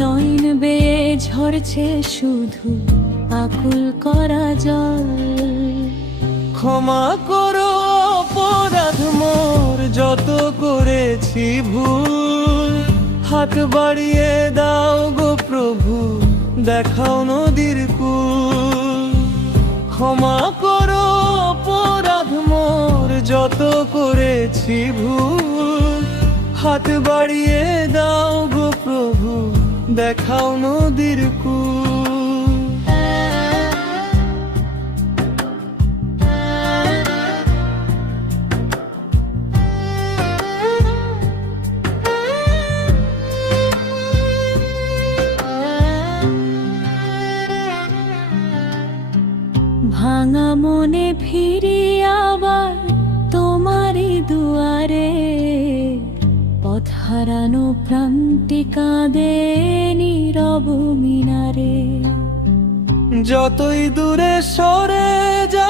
নয়ন বেয়ে ঝরছে শুধু আকুল করা জল। ক্ষমা করো অপরাধ মোর, যত করেছি ভুল। হাত বাড়িয়ে দাও গো প্রভু, দেখাও নদীর কূল। ক্ষমা করো অপরাধ মোর, যত করেছি ভুল। হাত বাড়িয়ে দাও গো প্রভু, দেখাও নদীর কূল। ভাঙা মনে ফিরি আবার তোমারই দুয়ারে, পথ হারানো প্রান্তি কাঁদে নীরব মিনারে। যতই দূরে সরে যা